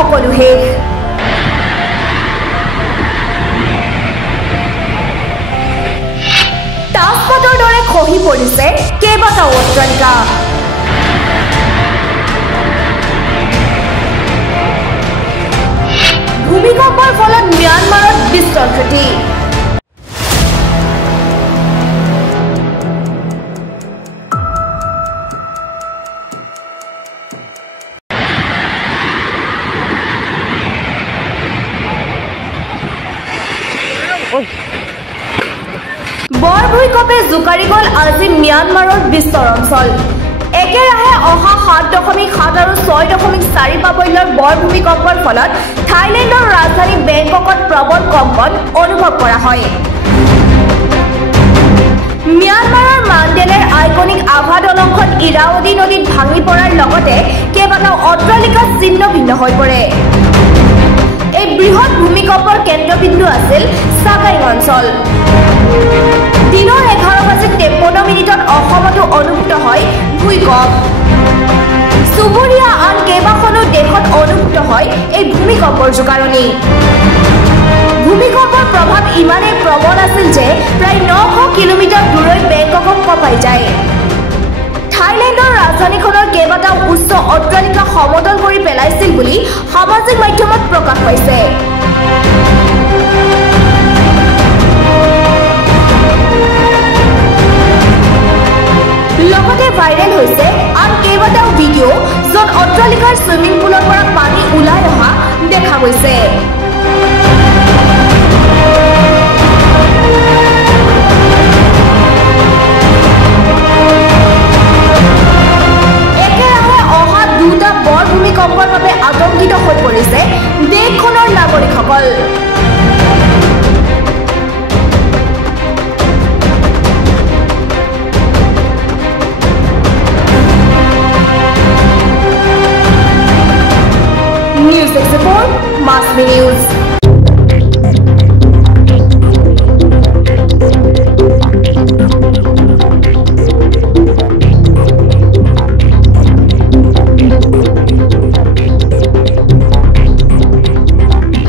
সকলো শেষ তাজপাতৰ দৰে খহি পৰিছে কেইবাটাও অট্টালিকা ভূমিকম্পৰ ফলত ম্যানমাৰত বিস্তৰ ক্ষতি বৰ ভূমিকম্পে জোকাৰি গ'ল আজি ম্যানমাৰৰ বিস্তৰ অঞ্চল একেৰাহে অহা 7.7 আৰু 6.4 প্ৰাবল্যৰ বৰ ভূমিকম্পৰ ফলত থাইলেণ্ডৰ ৰাজধানী বেংককত প্ৰবল কম্পন অনুভৱ কৰা হয় ম্যানমাৰৰ মাণ্ডেলেৰ আইকনিক আভা দলংখন ইৰাৱতী নদীত ভাঙি পৰাৰ লগতে কেইবাটাও অট্টালিকা ছিন্ন ভিন্ন হৈ পৰে এই বৃহৎ ভূমিকম্পৰ কেন্দ্ৰবিন্দু আছিল সাগাইং অঞ্চল দিনৰ 11:53 অসমতো অনুভূত হয় ভূমিকম্প সুবুৰীয়া আন কেইবাখনো দেশত অনুভূত হয় এই ভূমিকম্পৰ জোকাৰণি ভূমিকম্পৰ প্ৰভাৱ ইমানেই প্ৰবল আছিল যে প্ৰায় 900 কিলোমিটাৰ দূৰৈত বেংককক কঁপাই যায় থাইলেণ্ডৰ ৰাজধানীখনৰ কেইবাটাও উচ্চ অট্টালিকা সমতল কৰি পেলাইছিল বুলি সামাজিক মাধ্যমত প্ৰকাশ পাইছে লগতে ভাইৰেল হৈছে আন কেইবাটাও ভিডিঅ' য'ত অট্টালিকাৰ ছুইমিং পুলৰ পৰা পানী ওলাই অহা দেখা গৈছে একেৰাহে অহা দুটা বৰ ভূমিকম্পৰ বাবে আতংকিত হৈ পৰিছে দেশখনৰ নাগৰিকসকল News Export, Mass News.